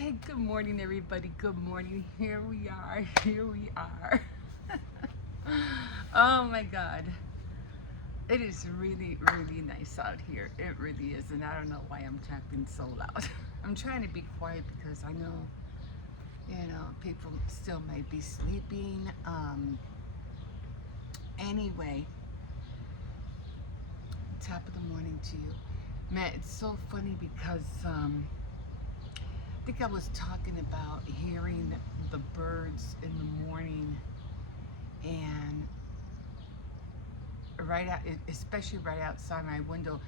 Okay, good morning, everybody. Good morning. Here we are. Here we are. Oh my God. It is really, really nice out here. It really is. And I don't know why I'm talking so loud. I'm trying to be quiet because I know, people still might be sleeping. Anyway, top of the morning to you. Man, it's so funny because I think I was talking about hearing the birds in the morning, and especially right outside my window.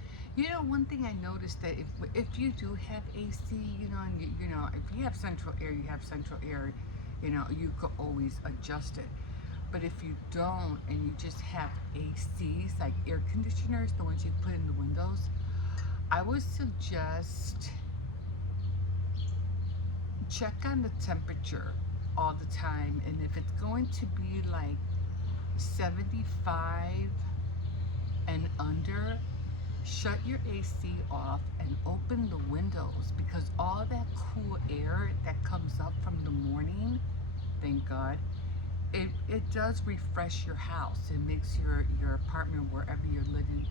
One thing I noticed that if you do have AC, and if you have central air, you have central air. You could always adjust it. But if you don't, and you just have ACs, like air conditioners, the ones you put in the windows, I would suggest check on the temperature all the time. And if it's going to be like 75 and under, shut your AC off and open the windows, because all that cool air that comes up from the morning, thank God, it does refresh your house. It makes your apartment, wherever you're living,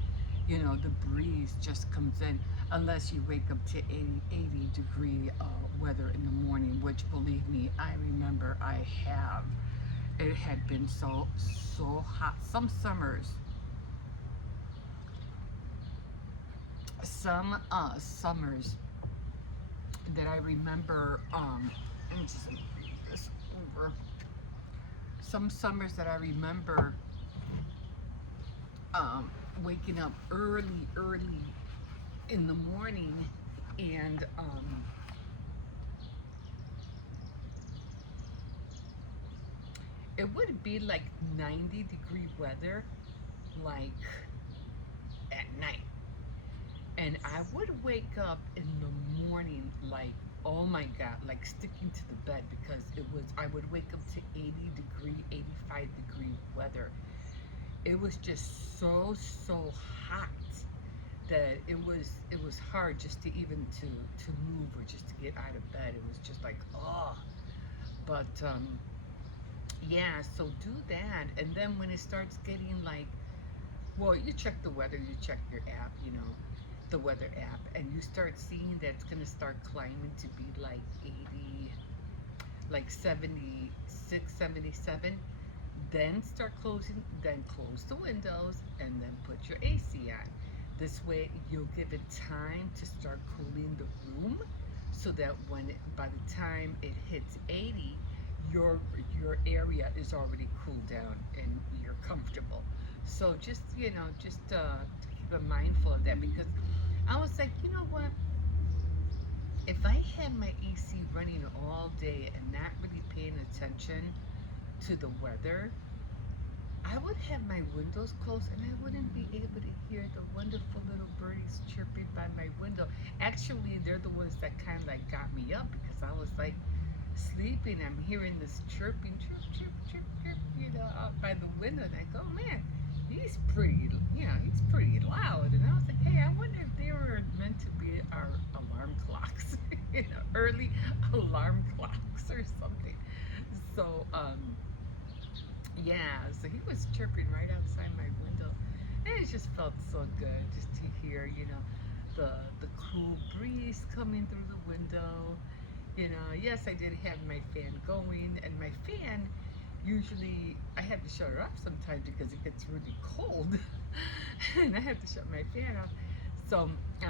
the breeze just comes in, unless you wake up to 80 degree weather in the morning, which, believe me, I remember I have. It had been so hot. Some summers that I remember, let me just read this over. Some summers that I remember waking up early in the morning, and it would be like 90-degree weather, like at night. And I would wake up in the morning like, oh my God, like sticking to the bed, because I would wake up to 80-degree, 85-degree weather. It was just so hot that it was hard just to even to move, or just to get out of bed. It was just like, oh. But yeah, so do that. And then when it starts getting like, well, you check the weather, you check your app, the weather app, and you start seeing that it's going to start climbing to be like 80, like 76, 77. Then close the windows, and then put your AC on. This way you'll give it time to start cooling the room, so that by the time it hits 80, your area is already cooled down and you're comfortable. So just keep mindful of that, because I was like, you know what? If I had my AC running all day and not really paying attention to the weather, I would have my windows closed, and I wouldn't be able to hear the wonderful little birdies chirping by my window. Actually, they're the ones that kind of like got me up, because I was like sleeping. I'm hearing this chirping, chirp, chirp, chirp, chirp, out by the window. And I go, man, he's pretty loud. And I was like, hey, I wonder if they were meant to be our alarm clocks, early alarm clocks or something. So, yeah, so he was chirping right outside my window, and it just felt so good just to hear, the cool breeze coming through the window. Yes, I did have my fan going, and my fan, usually I have to shut it off sometimes because it gets really cold, and I have to shut my fan off. So, I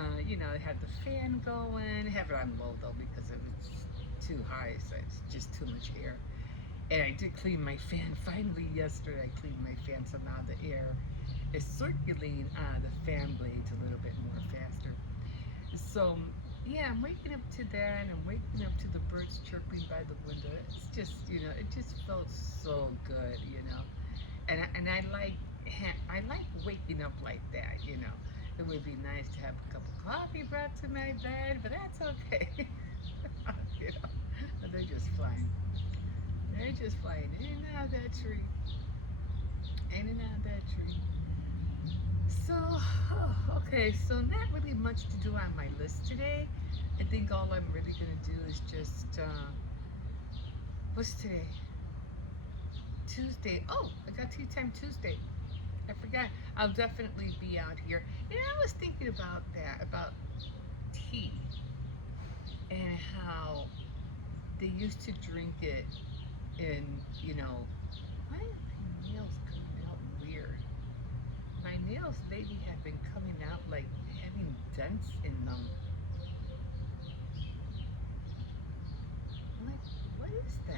had the fan going, have it on low though, because it was too high, so it's just too much air. And I did clean my fan. Finally, yesterday, I cleaned my fan, so now the air is circulating the fan blades a little bit more faster. So, yeah, I'm waking up to that. I'm waking up to the birds chirping by the window. It's just, it just felt so good. And I like waking up like that. It would be nice to have a cup of coffee brought to my bed, but that's okay. They're just flying. They're just flying in and out of that tree. In and out of that tree. So, okay, so not really much to do on my list today. I think all I'm really gonna do is just what's today? Tuesday. Oh, I got tea time Tuesday. I forgot. I'll definitely be out here. And I was thinking about that, about tea and how they used to drink it in, why are my nails coming out weird? My nails lately have been coming out like having dents in them. I'm like, what is that?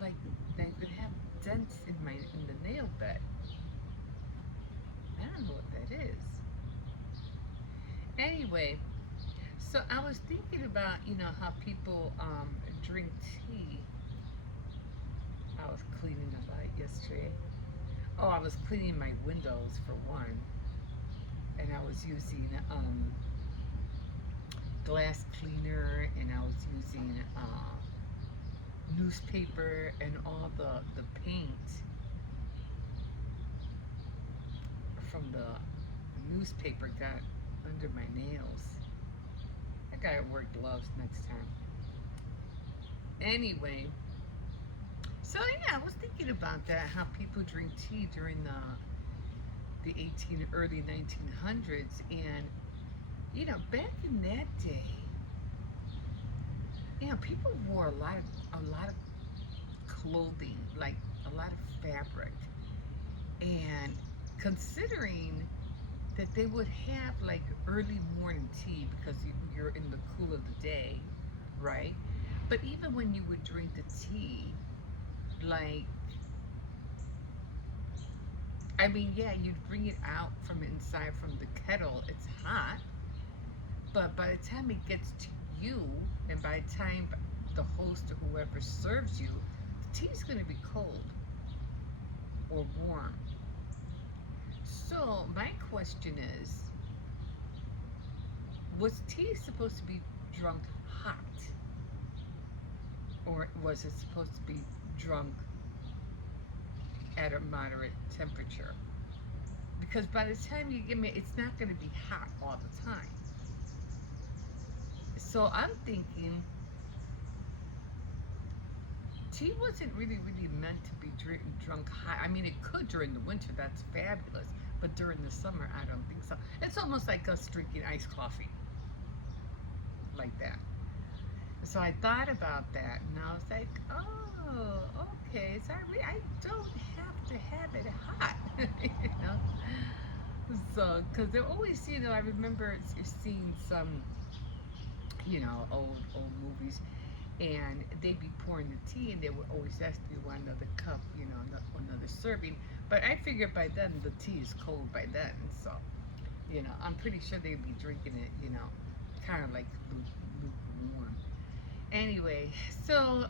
Like they would have dents in the nail bed. I don't know what that is. Anyway, so I was thinking about how people drink tea. I was cleaning a lot yesterday. Oh, I was cleaning my windows for one, and I was using glass cleaner, and I was using newspaper, and all the paint from the newspaper got under my nails. I gotta wear gloves next time. Anyway, so yeah, I was thinking about that, how people drink tea during the early 1900s, and back in that day, people wore a lot of clothing, like a lot of fabric, and considering that they would have like early morning tea because you're in the cool of the day, right? But even when you would drink the tea, like, I mean, yeah, you'd bring it out from inside from the kettle, it's hot, but by the time it gets to you, and by the time the host or whoever serves you, the tea's going to be cold or warm. So, my question is, was tea supposed to be drunk hot? Or was it supposed to be drunk at a moderate temperature? Because by the time you give me, it's not going to be hot all the time. So I'm thinking tea wasn't really meant to be drunk hot. I mean, it could during the winter, that's fabulous. But during the summer, I don't think so. It's almost like us drinking iced coffee, like that. So I thought about that, and I was like, oh, okay. So I don't have to have it hot, you know. So, because they're always, I remember seeing some, old movies, and they'd be pouring the tea, and they would always ask you want another cup, another serving. But I figured by then the tea is cold by then, so I'm pretty sure they'd be drinking it, kind of like lukewarm. Anyway, so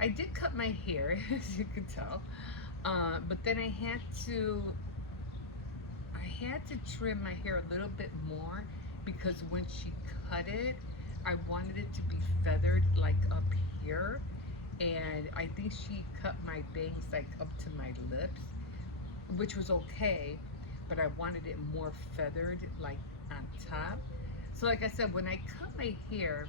I did cut my hair, as you can tell, but then I had to trim my hair a little bit more because when she cut it, I wanted it to be feathered like up here, and I think she cut my bangs like up to my lips, which was okay, but I wanted it more feathered like on top. So like I said, when I cut my hair,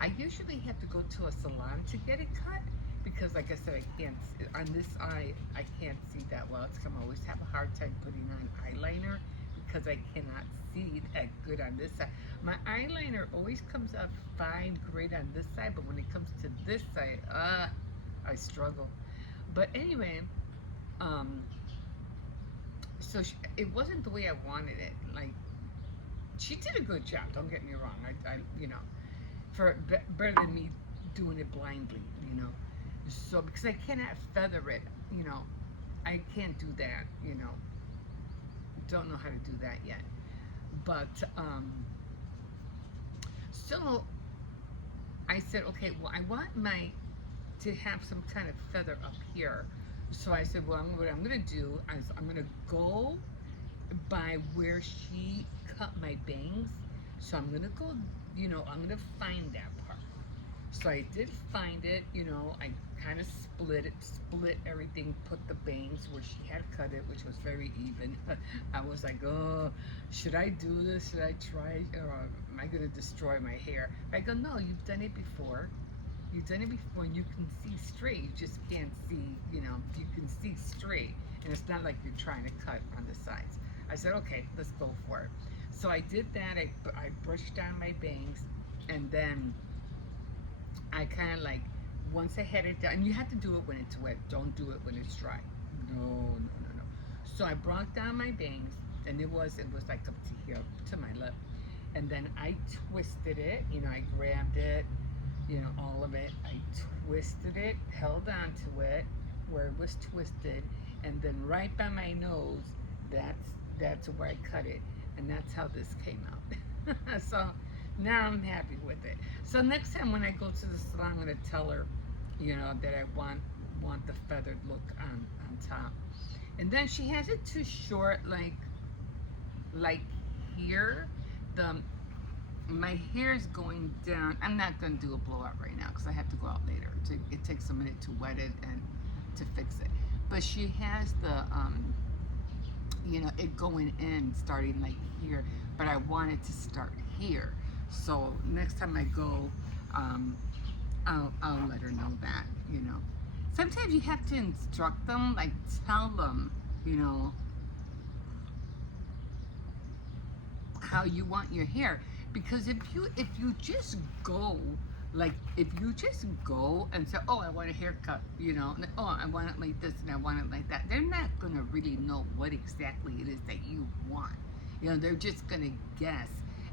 I usually have to go to a salon to get it cut because, like I said, I can't on this eye. I can't see that well. It's come. I always have a hard time putting on eyeliner because I cannot see that good on this side. My eyeliner always comes out fine, great on this side, but when it comes to this side, I struggle. But anyway, um, so it wasn't the way I wanted it. Like she did a good job. Don't get me wrong. For better than me doing it blindly, So because I cannot feather it, I can't do that, Don't know how to do that yet. But so I said, okay, well, I want my to have some kind of feather up here. So I said, well, what I'm gonna do is I'm gonna go by where she cut my bangs. So I'm gonna go, I'm gonna find that part. So I did find it, I kind of split everything, put the bangs where she had cut it, which was very even. I was like, oh, should I do this? Should I try, or am I gonna destroy my hair? I go, no, you've done it before. You've done it before, and you can see straight. You just can't see, you can see straight, and it's not like you're trying to cut on the sides. I said, okay, let's go for it. So I did that. I brushed down my bangs, and then I kind of like, once I had it down, and you have to do it when it's wet. Don't do it when it's dry. No, no, no, no. So I brought down my bangs, and it was like up to here, to my lip, and then I twisted it. I grabbed it, all of it. I twisted it, held on to it where it was twisted, and then right by my nose, that's where I cut it, and that's how this came out. So now I'm happy with it. So next time when I go to the salon, I'm gonna tell her, that I want the feathered look on top, and then she has it too short, like here. The My hair is going down. I'm not gonna do a blowout right now because I have to go out later. It takes a minute to wet it and to fix it. But she has the it going in starting like here, but I want it to start here. So next time I go, I'll let her know that. Sometimes you have to instruct them, like tell them, how you want your hair, because if you just go, like if you just go and say, oh, I want a haircut, oh, I want it like this and I want it like that, they're not gonna really know what exactly it is that you want. They're just gonna guess,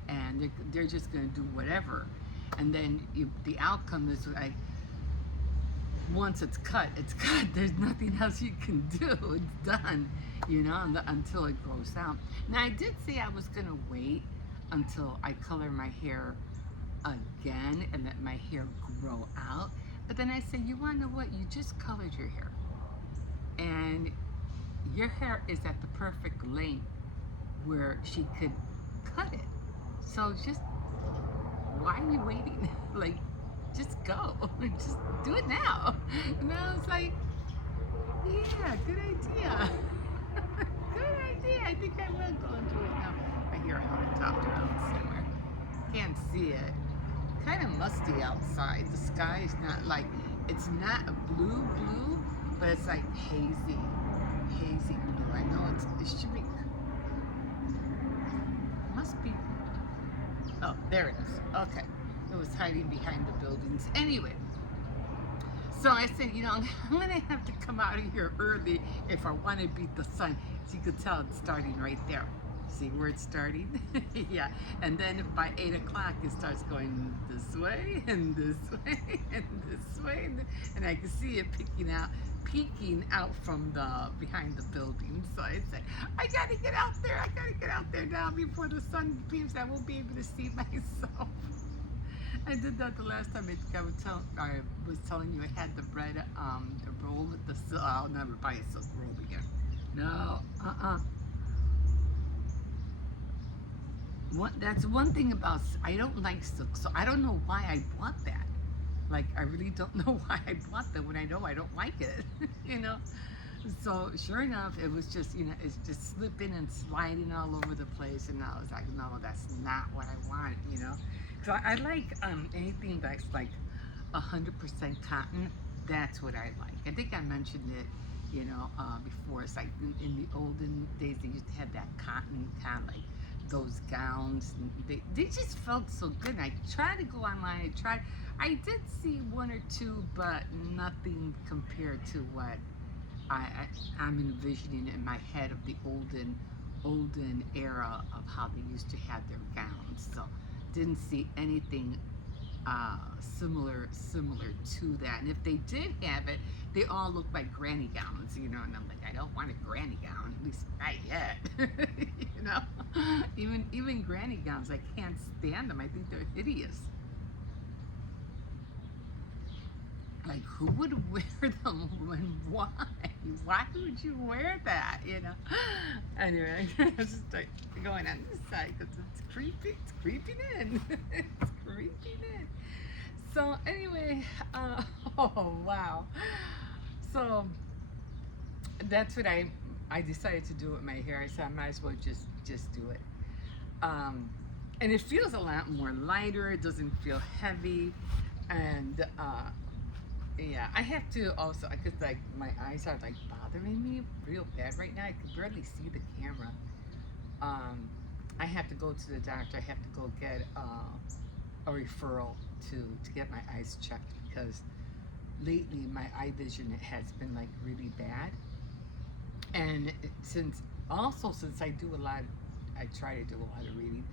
and they're just gonna do whatever, and then the outcome is like, once it's cut, it's cut. There's nothing else you can do. It's done, until it grows out. Now, I did say I was gonna wait until I color my hair again and let my hair grow out. But then I said, you wanna know what? You just colored your hair, and your hair is at the perfect length where she could cut it. So just, why are you waiting? Like, just go. Just do it now. And I was like, yeah, good idea. Good idea. I think I will go and do it now. I hear a helicopter out somewhere. Can't see it. Kind of musty outside. The sky is not like, it's not a blue, but it's like hazy blue. I know it should be, must be, oh, there it is. Okay. It was hiding behind the buildings. Anyway, so I said, I'm gonna have to come out of here early if I want to beat the sun. So you could tell it's starting right there. See where it's starting? Yeah. And then by 8 o'clock, it starts going this way and this way and this way, and I can see it peeking out from the behind the building. So I said, I gotta get out there now before the sun beams. I won't be able to see myself. I did that the last time. I was telling you I had the bread, the roll with the silk. I'll never buy a silk roll again. No, That's one thing about, I don't like silk, so I don't know why I bought that. Like, I really don't know why I bought that when I know I don't like it, So sure enough, it was just, it's just slipping and sliding all over the place, and I was like, no, that's not what I want, So I like anything that's like 100% cotton. That's what I like. I think I mentioned it, before. It's like in the olden days, they used to have that cotton kind of like those gowns. And they just felt so good. And I tried to go online. I did see one or two, but nothing compared to what I'm envisioning in my head of the olden era of how they used to have their gowns. So didn't see anything similar to that. And if they did have it, they all look like granny gowns, and I'm like, I don't want a granny gown, at least not yet. Even granny gowns, I can't stand them. I think they're hideous. Like, who would wear them and why? Why would you wear that, Anyway, I was just like going on this side because it's creeping in. It's creeping in. So anyway, uh, oh wow. So that's what I decided to do with my hair. I said I might as well just do it. Um, and it feels a lot more lighter. It doesn't feel heavy, and yeah, I have to also because like my eyes are like bothering me real bad right now. I can barely see the camera. Um, I have to go to the doctor. I have to go get a referral to get my eyes checked because lately my eye vision has been like really bad. And since also since I do a lot, I try to do a lot of reading.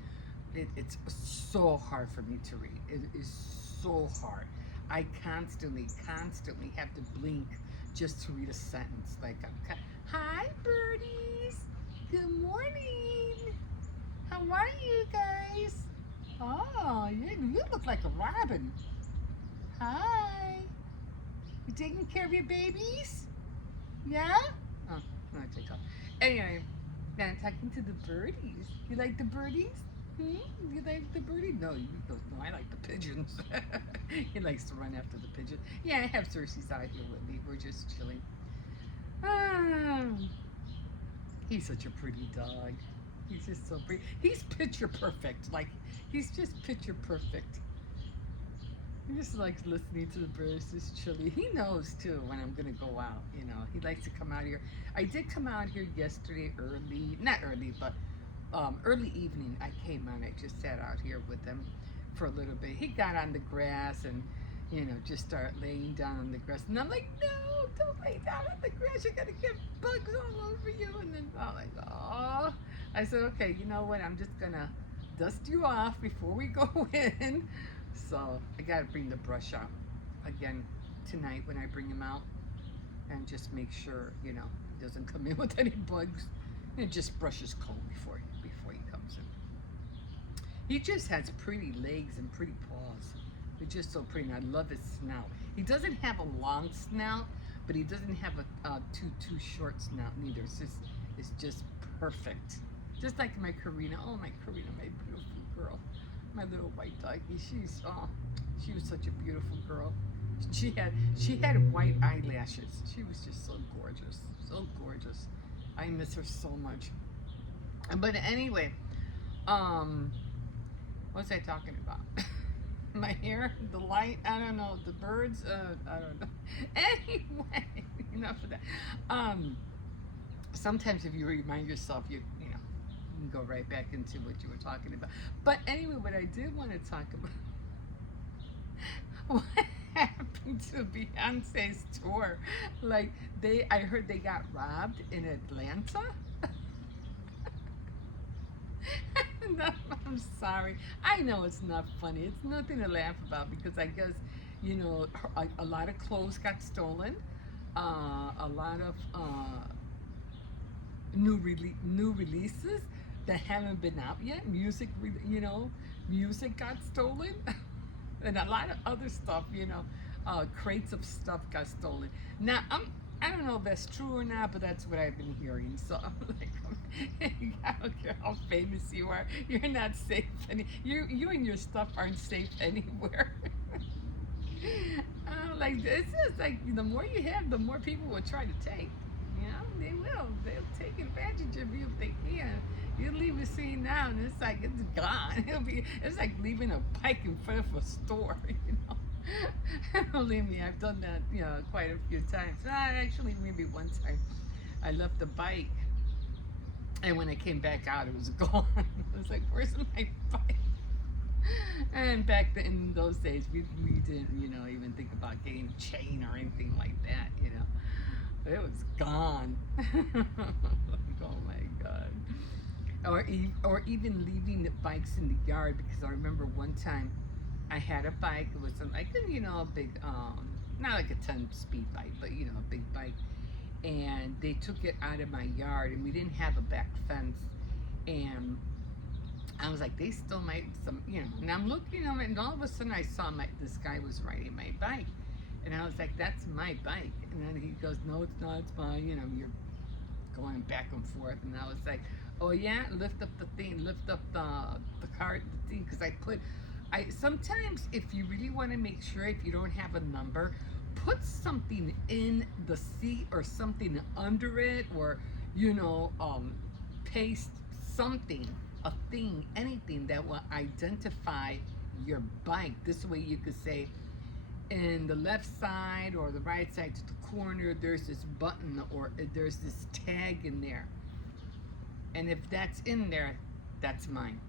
It's so hard for me to read. It is so hard. I constantly have to blink just to read a sentence. Like, hi, birdies. Good morning. How are you guys? Oh, you look like a robin. Hi. You taking care of your babies? Yeah? Oh, no, I take off. Anyway, now I'm talking to the birdies. You like the birdies? Hmm? You like the birdie? No, you don't. No, I like the pigeons. He likes to run after the pigeons. Yeah, I have Cersei's out here with me. We're just chilling. Ah, he's such a pretty dog. He's just so pretty. He's picture perfect. Like, he's just picture perfect. He just likes listening to the birds, just chilly. He knows too when I'm gonna go out. You know, he likes to come out here. I did come out here yesterday early, not early, but early evening. I came out. I just sat out here with him for a little bit. He got on the grass and just start laying down on the grass. And I'm like, no, don't lay down on the grass. You're gonna get bugs all over you. And then I'm like, oh. I said, okay, you know what? I'm just gonna dust you off before we go in. So I gotta bring the brush out again tonight when I bring him out, and just make sure he doesn't come in with any bugs. And just brush his comb before he comes in. He just has pretty legs and pretty paws. They're just so pretty. And I love his snout. He doesn't have a long snout, but he doesn't have a too short snout neither. It's just perfect. Just like my Karina. Oh, my Karina, my beautiful girl, my little white doggy. She was such a beautiful girl. She had white eyelashes. She was just so gorgeous, so gorgeous. I miss her so much. But anyway, um, what was I talking about? My hair, the light, I don't know, the birds, I don't know. Anyway, enough of that. Um, Sometimes if you remind yourself, you can go right back into what you were talking about. But anyway, what I did want to talk about, what happened to Beyonce's tour? Like I heard they got robbed in Atlanta. No, I'm sorry. I know it's not funny. It's nothing to laugh about because I guess, a lot of clothes got stolen. A lot of new releases that haven't been out yet. Music got stolen, and a lot of other stuff. Crates of stuff got stolen. Now I don't know if that's true or not, but that's what I've been hearing. So I'm like, I don't care how famous you are, you're not safe. You and your stuff aren't safe anywhere. Like it's just like the more you have, the more people will try to take. They will. They'll take advantage of you if they can. You leave a scene now, and it's like it's gone. It's like leaving a bike in front of a store. Believe me, I've done that, quite a few times. Actually, maybe one time, I left the bike, and when I came back out, it was gone. I was like, "Where's my bike?" And back then, in those days, we didn't, even think about getting a chain or anything like that. It was gone. Like, oh my god. Or even leaving the bikes in the yard because I remember one time I had a bike. It was like a big not like a 10-speed bike, but a big bike. And they took it out of my yard, and we didn't have a back fence. And I was like, they stole and I'm looking, and all of a sudden I saw this guy was riding my bike. And I was like, that's my bike. And then he goes, no, it's not, it's mine. You're going back and forth. And I was like, oh yeah, lift up the thing, lift up the cart, the thing. Because I sometimes, if you really want to make sure, if you don't have a number, put something in the seat or something under it, or you know, paste something, a thing, anything that will identify your bike. This way, you could say, in the left side or the right side to the corner, there's this button or there's this tag in there, and if that's in there, that's mine.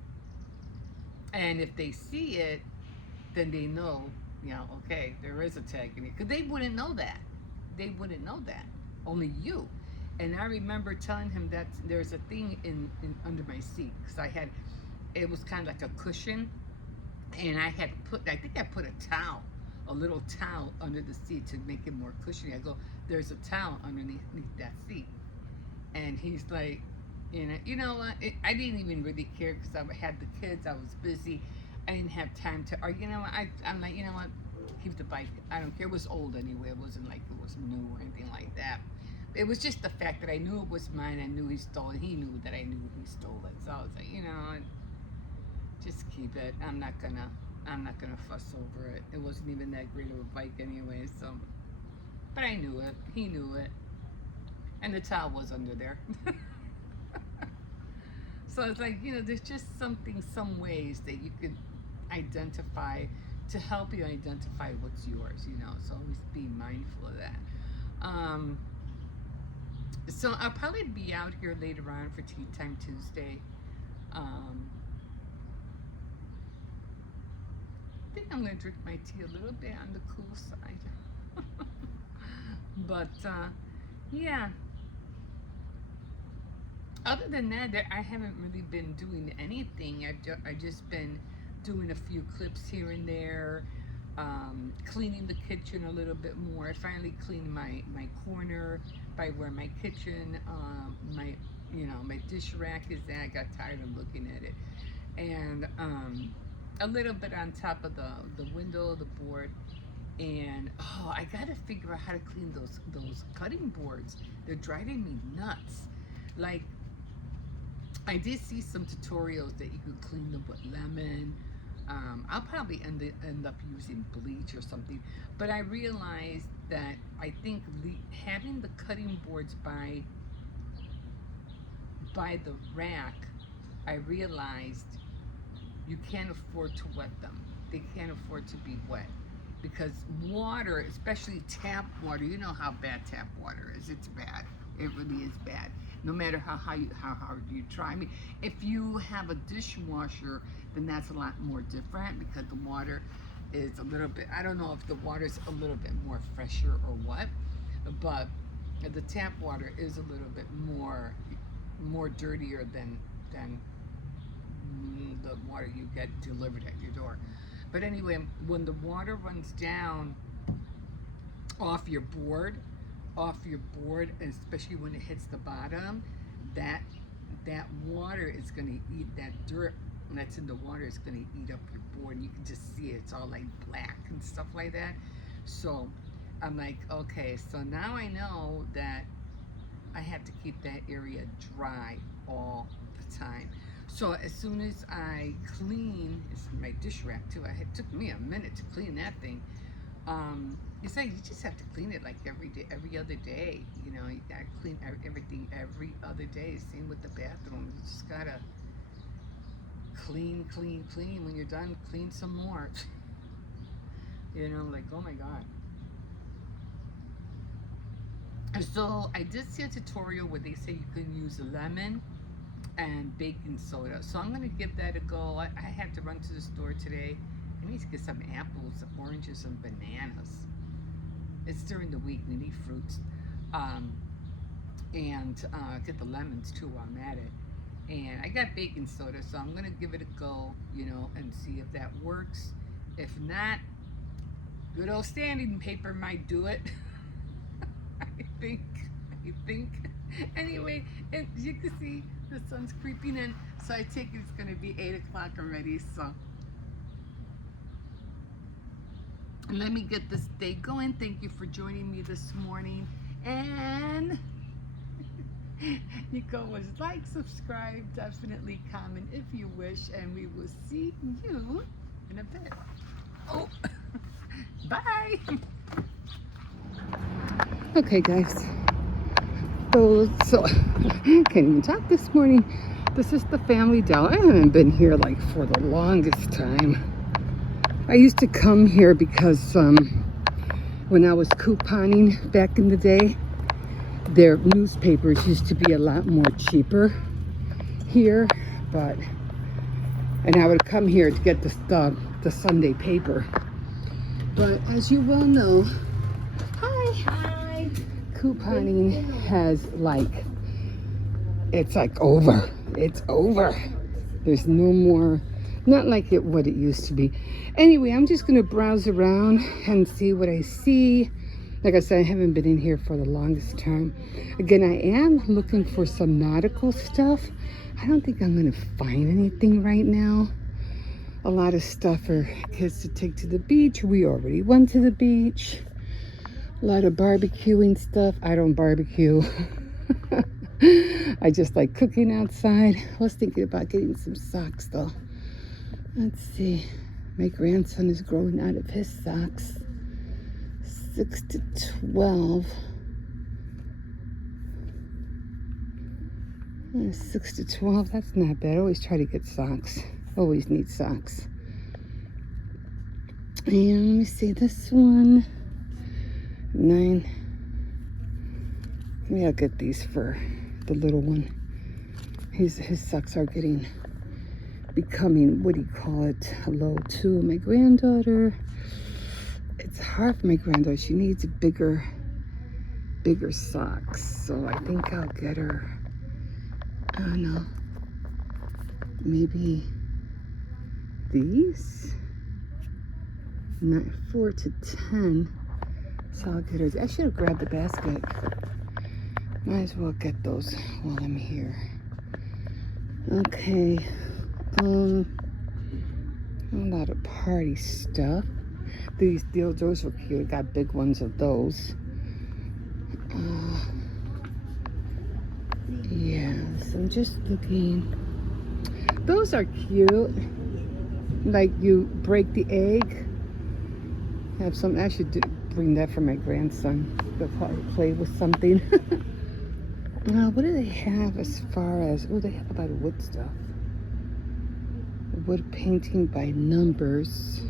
And if they see it, then they know, you know, okay, there is a tag in it. Because they wouldn't know that. They wouldn't know that. Only you. And I remember telling him that there's a thing in under my seat because I had, it was kind of like a cushion, and I had put, I think I put a towel, a little towel under the seat to make it more cushiony. I go, there's a towel underneath that seat, and he's like, you know what? I didn't even really care because I had the kids. I was busy. I didn't have time to. Or you know what? I'm like, you know what? Keep the bike. I don't care. It was old anyway. It wasn't like it was new or anything like that. It was just the fact that I knew it was mine. I knew he stole it. He knew that I knew he stole it. So I was like, you know, just keep it. I'm not gonna fuss over it. It wasn't even that great of a bike anyway. So, but I knew it. He knew it, and the towel was under there. So it's like, you know, there's just something, some ways that you could identify to help you identify what's yours, you know. So always be mindful of that. Um, so I'll probably be out here later on for Tea Time Tuesday. Um, I think I'm going to drink my tea a little bit on the cool side. But yeah, other than that, I haven't really been doing anything. I just been doing a few clips here and there, cleaning the kitchen a little bit more. I finally cleaned my corner by where my kitchen, my my dish rack is at. I got tired of looking at it, and a little bit on top of the window, the board. And oh, I gotta figure out how to clean those cutting boards. They're driving me nuts. Like, I did see some tutorials that you could clean them with lemon. I'll probably end up using bleach or something. But I realized that I think having the cutting boards by the rack, I realized you can't afford to wet them. They can't afford to be wet because water, especially tap water, you know how bad tap water is. It's bad. It really is bad. No matter how hard you try. I mean, if you have a dishwasher, then that's a lot more different because the water is a little bit, I don't know if the water's a little bit more fresher or what, but the tap water is a little bit more dirtier than the water you get delivered at your door. But anyway, when the water runs down off your board, especially when it hits the bottom, that water is going to eat that dirt that's in the water is going to eat up your board, and you can just see it. It's all like black and stuff like that. So I'm like, okay, so now I know that I have to keep that area dry all the time. So as soon as I clean, it's my dish rack too. It took me a minute to clean that thing. It's like you just have to clean it like every day, every other day. You know, you gotta clean everything every other day. Same with the bathroom. You just gotta clean, clean, clean. When you're done, clean some more. You know, like, oh my God. And so I did see a tutorial where they say you can use lemon and baking soda. So I'm gonna give that a go. I had to run to the store today. I need to get some apples, oranges, and bananas. It's during the week. We need fruits. And get the lemons too while I'm at it. And I got baking soda, so I'm gonna give it a go, you know, and see if that works. If not, good old standing paper might do it. I think. Anyway, as you can see, the sun's creeping in, so I take it it's gonna be 8 o'clock already. So let me get this day going. Thank you for joining me this morning, and you can always like, subscribe, definitely comment if you wish, and we will see you in a bit. Oh, bye. Okay, guys. So can't even talk this morning. This is the family dollar. I haven't been here like for the longest time. I used to come here because when I was couponing back in the day, their newspapers used to be a lot more cheaper here, and I would come here to get the Sunday paper. But as you well know, hi, couponing has it's over. It's over. There's no more, not like what it used to be. Anyway, I'm just gonna browse around and see what I see. Like I said, I haven't been in here for the longest time. Again, I am looking for some nautical stuff. I don't think I'm gonna find anything right now. A lot of stuff for kids to take to the beach. We already went to the beach. A lot of barbecuing stuff. I don't barbecue. I just like cooking outside. I was thinking about getting some socks though. Let's see. My grandson is growing out of his socks. 6 to 12. 6 to 12, that's not bad. I always try to get socks. Always need socks. And let me see this one. 9. Maybe I'll get these for the little one. His socks are becoming, what do you call it, low too. My granddaughter, it's hard for my granddaughter. She needs bigger socks. So I think I'll get her, I don't know, maybe these. Not 4 to 10. So I'll get her. I should have grabbed the basket. Might as well get those while I'm here. Okay. A lot of party stuff. Those were cute. I got big ones of those. Yes, I'm just looking. Those are cute. Like you break the egg. Have some. I should bring that for my grandson. He'll probably play with something. What do they have as far as? Oh, they have a lot of wood stuff. Wood painting by numbers.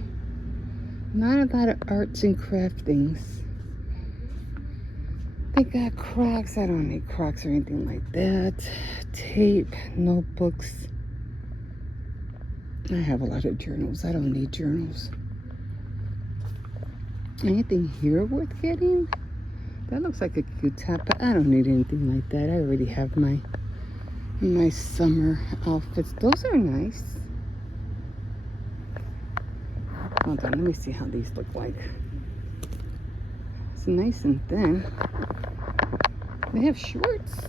Not a lot of arts and craft things. They got Crocs. I don't need Crocs or anything like that. Tape, notebooks. I have a lot of journals. I don't need journals. Anything here worth getting? That looks like a cute top, but I don't need anything like that. I already have my summer outfits. Those are nice. Hold on, let me see how these look like. It's nice and thin. They have shorts.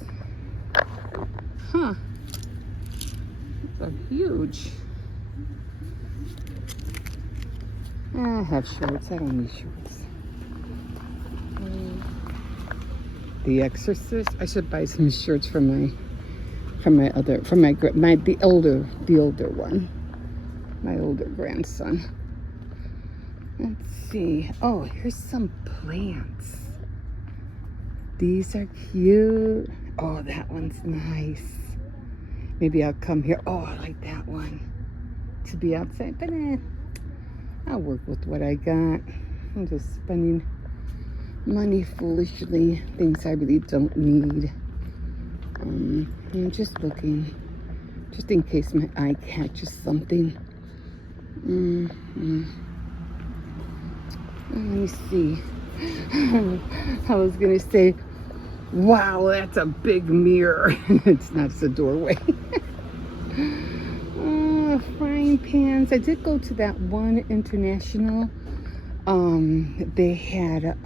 Huh. Those are huge. I have shorts. I don't need shorts. The Exorcist. I should buy some shirts for the older one. My older grandson. Let's see. Oh, here's some plants. These are cute. Oh, that one's nice. Maybe I'll come here. Oh, I like that one. To be outside, but I'll work with what I got. I'm just spending money foolishly. Things I really don't need. I'm just looking. Just in case my eye catches something. Let me see. I was gonna say, wow, that's a big mirror. It's not, it's a doorway. Frying pans. I did go to that one international. They had,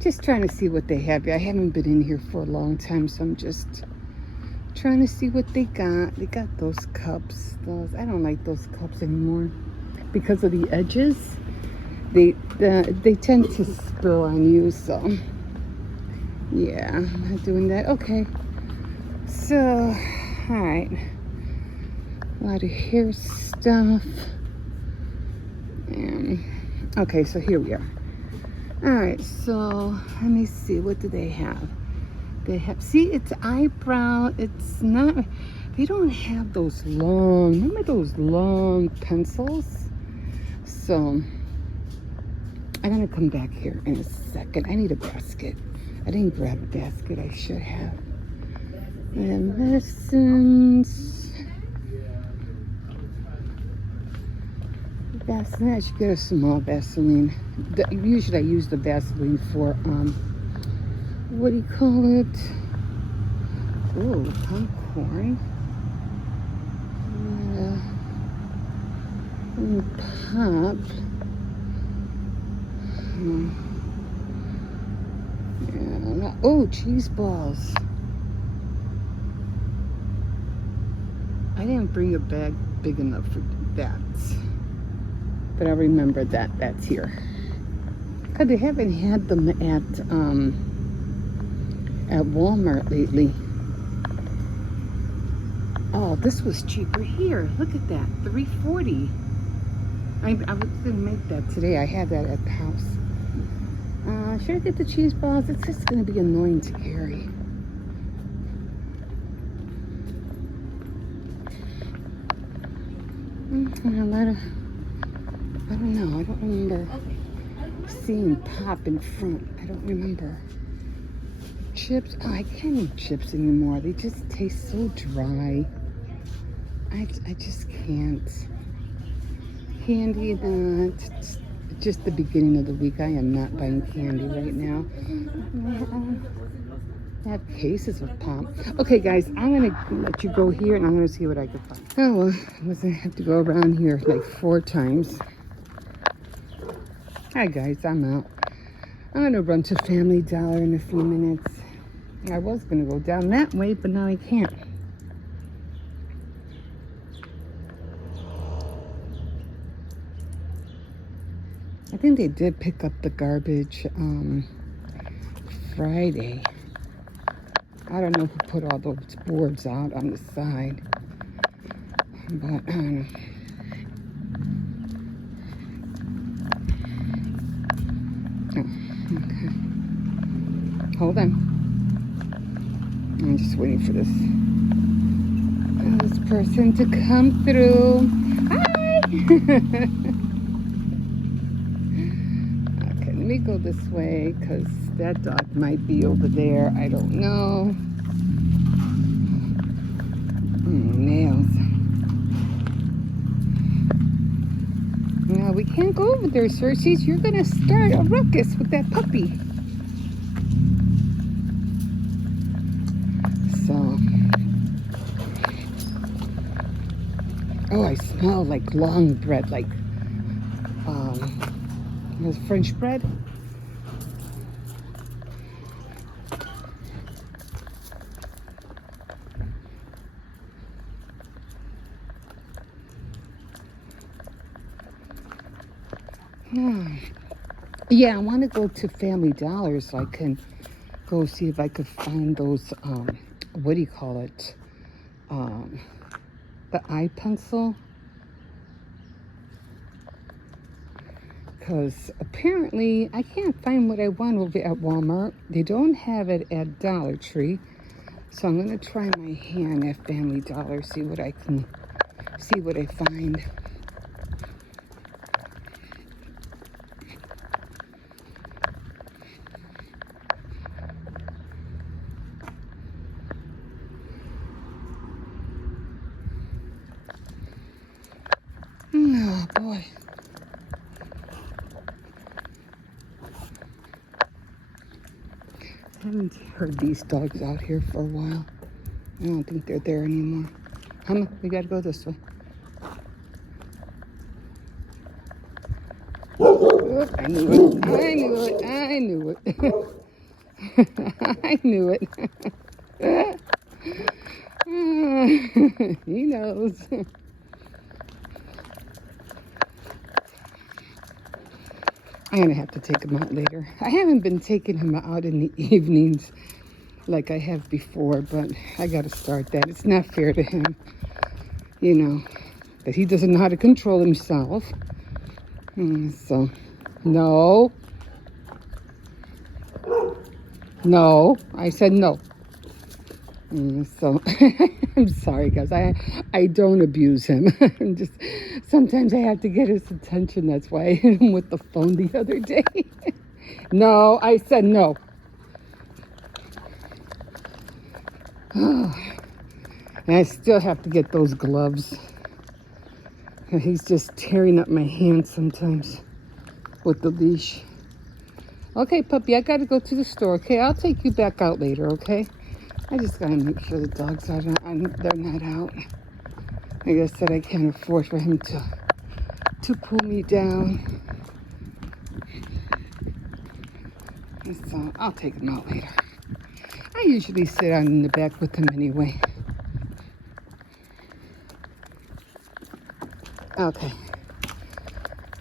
just trying to see what they have. I haven't been in here for a long time, so I'm just trying to see what they got. They got those cups. I don't like those cups anymore because of the edges. They tend to spill on you, so yeah, I'm not doing that. Okay, so all right, a lot of hair stuff. Okay, so here we are. All right, so let me see. What do they have? They have, see, it's eyebrow. It's not, they don't have those long, remember those long pencils? So I'm gonna come back here in a second. I need a basket. I didn't grab a basket. I should have. And medicines. Vaseline. I should get a small Vaseline. Usually I use the Vaseline for what do you call it? Oh, popcorn. Pop. Yeah, oh, cheese balls. I didn't bring a bag big enough for that. But I remember that that's here. Cause they haven't had them at Walmart lately. Oh, this was cheaper here. Look at that, $3.40. I was gonna make that today. I had that at the house. Should I get the cheese balls? It's just gonna be annoying to carry. A lot of, I don't know. I don't remember seeing pop in front. I don't remember. Chips. Oh, I can't eat chips anymore. They just taste so dry. I just can't. Candy, not. Just the beginning of the week. I am not buying candy right now. I have cases of pop. Okay, guys, I'm going to let you go here, and I'm going to see what I can find. Oh, well, I was going to have to go around here like 4 times. Hi, guys, I'm out. I'm going to run to Family Dollar in a few minutes. I was going to go down that way, but now I can't. I think they did pick up the garbage Friday. I don't know who put all those boards out on the side. But, oh, okay. Hold on. I'm just waiting for this person to come through. Hi! Okay, let me go this way because that dog might be over there. I don't know. Nails. No, we can't go over there, Cersei. You're going to start a ruckus with that puppy. So, oh, I smell like long bread, like French bread. Yeah, I want to go to Family Dollar so I can go see if I could find those, what do you call it? The eye pencil. Because apparently I can't find what I want over at Walmart. They don't have it at Dollar Tree. So I'm going to try my hand at Family Dollar, see what I find. Oh, boy. I haven't heard these dogs out here for a while. I don't think they're there anymore. Come on, we gotta go this way. Oh, I knew it. I knew it. I knew it. I knew it. He knows. I'm gonna have to take him out later. I haven't been taking him out in the evenings like I have before, but I gotta start that. It's not fair to him, you know, that he doesn't know how to control himself. So, no. No. I said no. So I'm sorry, guys. I don't abuse him. I'm just sometimes I have to get his attention. That's why I hit him with the phone the other day. No, I said no. And I still have to get those gloves. He's just tearing up my hands sometimes with the leash. Okay, puppy, I gotta go to the store. Okay, I'll take you back out later. Okay. I just gotta make sure the dogs are they're not out. Like I said, I can't afford for him to pull me down. And so I'll take him out later. I usually sit out in the back with him anyway. Okay.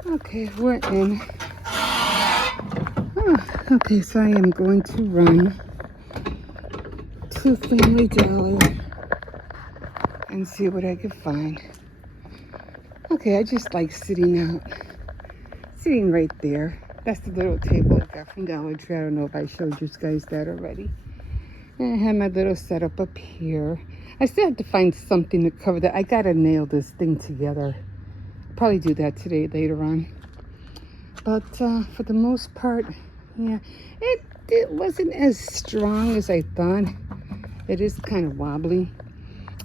Okay, we're in. Oh, okay, so I am going to run to Family Dollar and see what I can find. Okay, I just like sitting right there. That's the little table I got from Dollar Tree. I don't know if I showed you guys that already. And I have my little setup up here. I still have to find something to cover that. I gotta nail this thing together. Probably do that today later on. But for the most part, yeah, it wasn't as strong as I thought. It is kind of wobbly.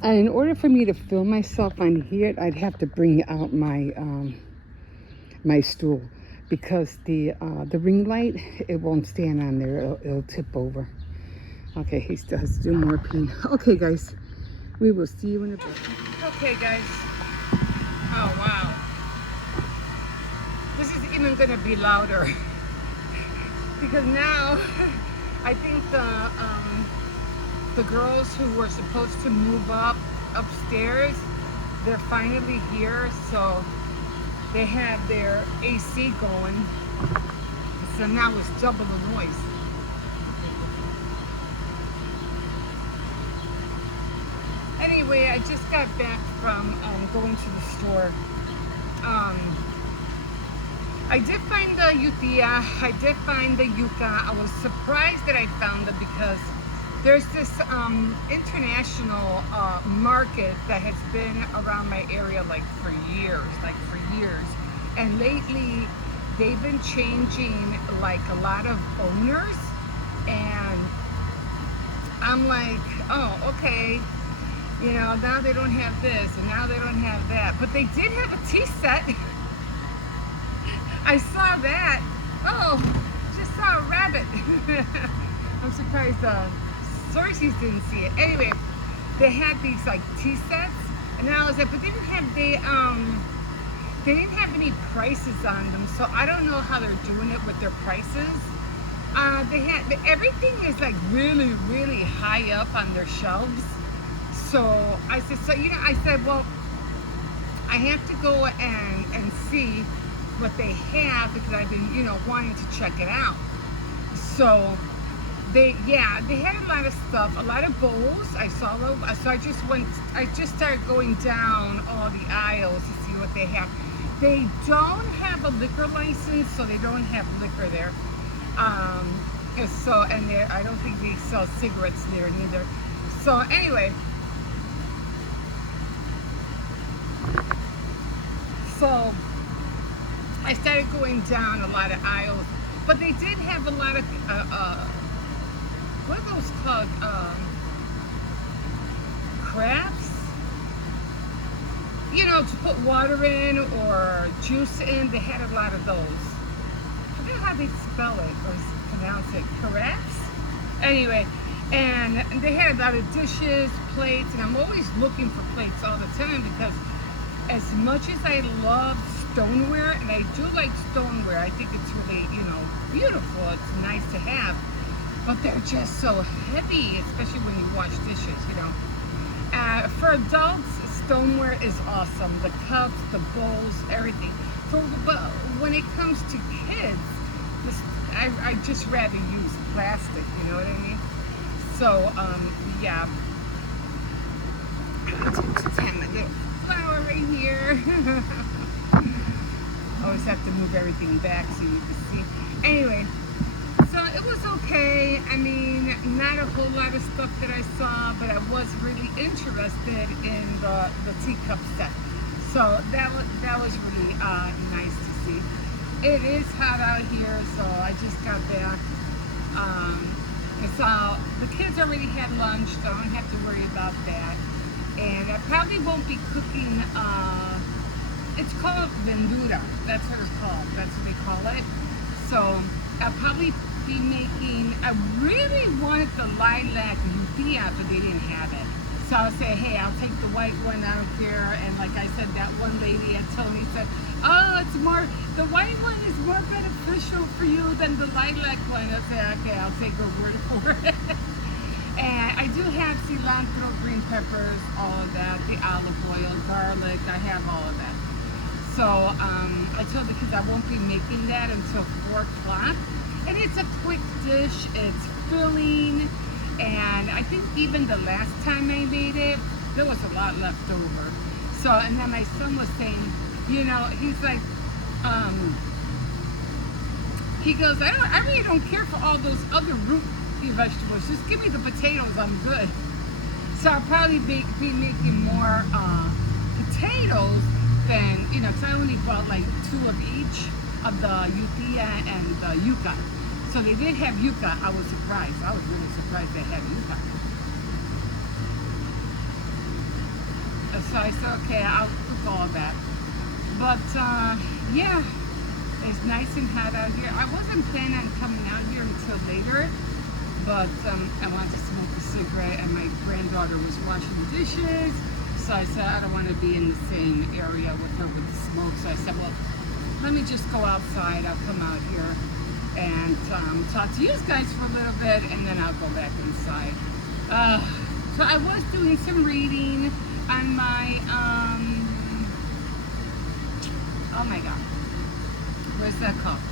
And in order for me to film myself on here, I'd have to bring out my my stool because the ring light, it won't stand on there. It'll tip over. Okay, he still has to do more peeing. Okay, guys, we will see you in a bit. Okay, guys. Oh wow, this is even gonna be louder because now I think the girls who were supposed to move upstairs, they're finally here, so they have their AC going, so now it's double the noise. Anyway, I just got back from going to the store. I did find the Uthia, I did find the Yucca. I was surprised that I found them because there's this international market that has been around my area for years. And lately they've been changing a lot of owners, and I'm like, oh, okay, now they don't have this and now they don't have that, but they did have a tea set. I saw that. Oh, just saw a rabbit. I'm surprised Cersei didn't see it. Anyway, they had these tea sets, and I was like, but they didn't have any prices on them, so I don't know how they're doing it with their prices. Everything is really, really high up on their shelves. So I said, well, I have to go and see what they have because I've been, wanting to check it out. So they had a lot of stuff, a lot of bowls. So I just started going down all the aisles to see what they have. They don't have a liquor license, so they don't have liquor there. I don't think they sell cigarettes there neither. So anyway, so I started going down a lot of aisles, but they did have a lot of what are those called? Crafts? To put water in or juice in. They had a lot of those. I forget how they spell it or pronounce it. Crafts? Anyway, and they had a lot of dishes, plates, and I'm always looking for plates all the time because as much as I love stoneware, and I do like stoneware, I think it's really, beautiful. It's nice to have, but they're just so heavy, especially when you wash dishes, For adults, stoneware is awesome. The cups, the bowls, everything. But when it comes to kids, I just rather use plastic, you know what I mean? So, yeah. Just have my little flower right here. Oh, always have to move everything back so you can see. Anyway, so it was okay. I mean, not a whole lot of stuff that I saw, but I was really interested in the teacup set. So that was really nice to see. It is hot out here, so I just got back. And so the kids already had lunch, so I don't have to worry about that. And I probably won't be cooking, it's called vendura. That's what it's called. That's what they call it. So I'll probably be making, I really wanted the lilac lumpia, but they didn't have it. So I'll say, hey, I'll take the white one, I don't care. And like I said, that one lady had told me, said, oh, it's more, the white one is more beneficial for you than the lilac one. I said, okay, I'll take her word for it. And I do have cilantro, green peppers, all of that, the olive oil, garlic, I have all of that. So I told the kids I won't be making that until 4 o'clock. And it's a quick dish, it's filling, and I think even the last time I made it, there was a lot left over. So, and then my son was saying, you know, he's like, he goes, I really don't care for all those other root vegetables. Just give me the potatoes, I'm good. So I'll probably be making more potatoes than, you know, because I only bought like 2 of each of the yutia and the yuca. So they did have yuca. I was surprised. I was really surprised they had yuca. So I said, okay, I'll cook all that. But yeah, it's nice and hot out here. I wasn't planning on coming out here until later, but I wanted to smoke a cigarette, and my granddaughter was washing dishes. So I said, I don't want to be in the same area with her with the smoke. So I said, well, let me just go outside. I'll come out here and talk to you guys for a little bit, and then I'll go back inside. So I was doing some reading on my, oh my God, what's that called?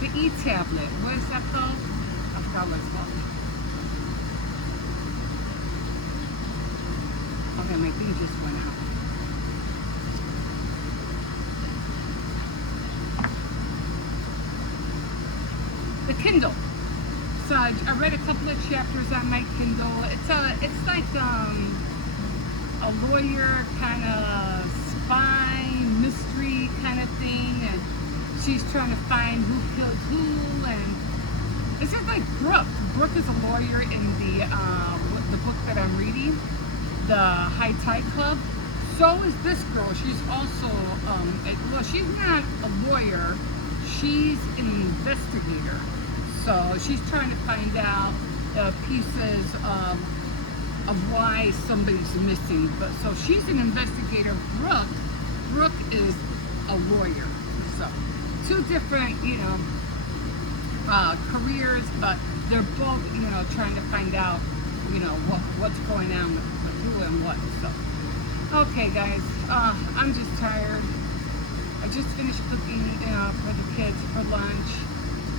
The e-tablet. What is that called? I forgot what it's called. Okay, my thing just went out. The Kindle. So I read a couple of chapters on my Kindle. It's like a lawyer kind of spy mystery kind of thing, and she's trying to find who killed who, and it's just like Brooke. Brooke is a lawyer in the book that I'm reading, the High Tide Club. So is this girl. She's also well, she's not a lawyer. She's an investigator. So she's trying to find out pieces of why somebody's missing. But so she's an investigator. Brooke is a lawyer. So 2 different, you know, careers, but they're both, you know, trying to find out, you know, what's going on with who and what. So okay, guys, I'm just tired. I just finished cooking, you know, for the kids for lunch.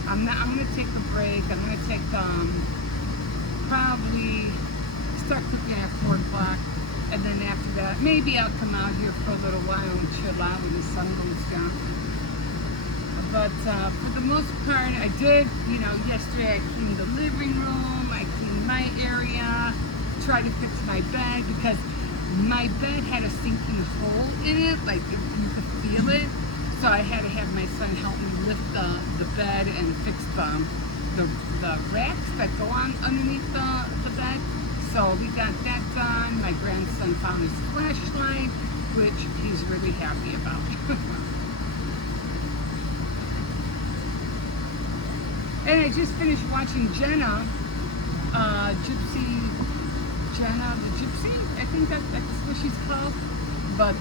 I'm gonna take a break. I'm gonna take probably start cooking at 4 o'clock, and then after that, maybe I'll come out here for a little while and chill out when the sun goes down. But for the most part, I did, you know, yesterday I cleaned the living room, I cleaned my area, tried to fix my bed, because my bed had a sinking hole in it, like you could feel it. So I had to have my son help me lift the bed and fix the racks that go on underneath the bed. So we got that done. My grandson found his flashlight, which he's really happy about. And I just finished watching Jenna, Jenna the Gypsy, I think that's what she's called. But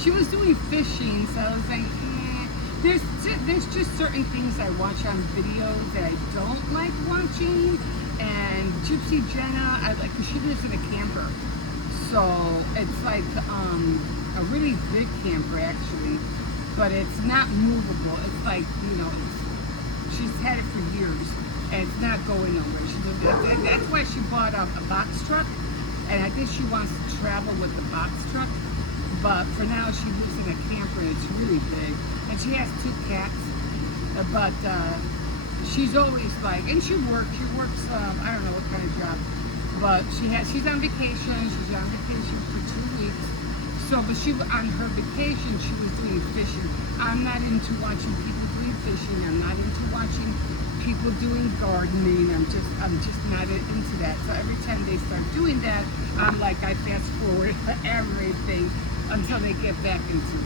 she was doing fishing, so I was like, there's just certain things I watch on videos that I don't like watching. And Gypsy Jenna, I like, because she lives in a camper. So it's like a really big camper actually, but it's not movable. It's like, you know, she's had it for years and it's not going nowhere. That's why she bought a box truck, and I think she wants to travel with the box truck. But for now, she lives in a camper and it's really big. And she has 2 cats. But she's always like, and she works, I don't know what kind of job. But she's on vacation. She's on vacation for 2 weeks. So, but on her vacation, she was doing fishing. I'm not into watching people doing fishing. I'm not into watching people doing gardening. I'm just not into that. So every time they start doing that, I'm like, I fast forward everything until they get back into,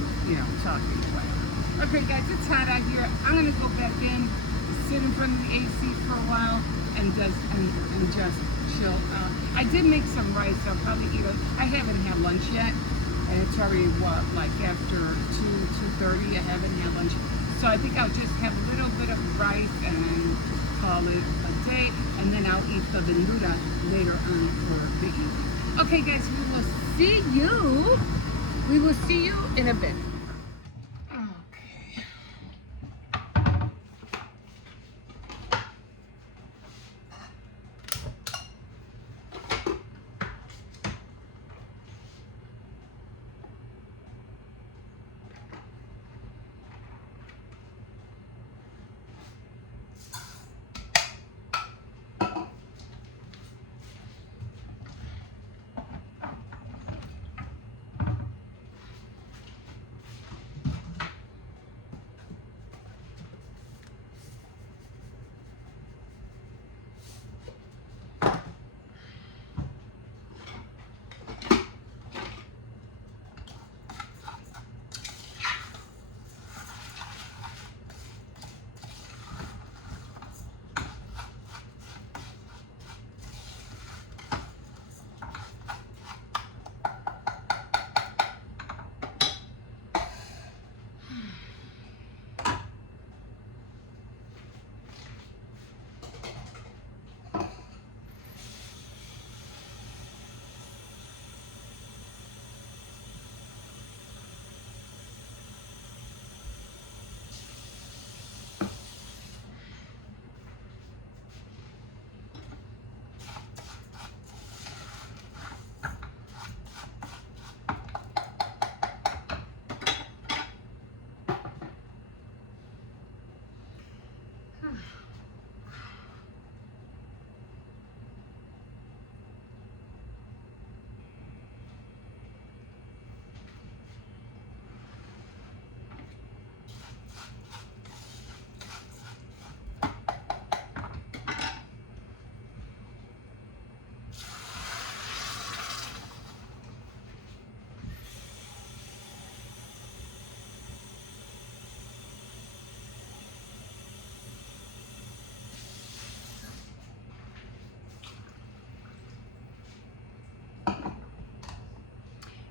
talking away. Okay, guys, it's hot out here. I'm gonna go back in, sit in front of the AC for a while, and just chill. I did make some rice. I'll probably eat it. I haven't had lunch yet, and it's already like after 2:30. I haven't had lunch, so I think I'll just have a little bit of rice and call it a day, and then I'll eat the verdura later on for the evening. Okay, guys, we will see you. We will see you in a bit. Okay.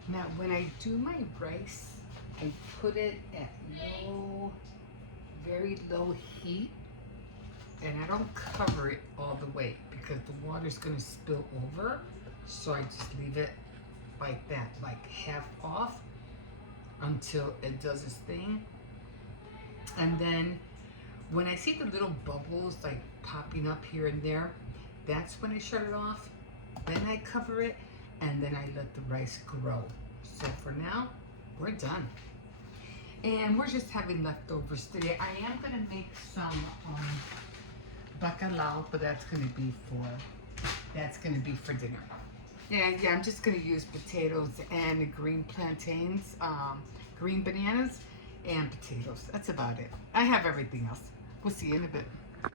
Now, when I do my rice, I put it at very low heat, and I don't cover it all the way because the water's gonna spill over. So I just leave it like that, like half off until it does its thing. And then when I see the little bubbles like popping up here and there, that's when I shut it off. Then I cover it, and then I let the rice grow. So for now, we're done. And we're just having leftovers today. I am gonna make some bacalao, but that's gonna be for dinner. Yeah, I'm just gonna use potatoes and green plantains, green bananas, and potatoes. That's about it. I have everything else. We'll see you in a bit.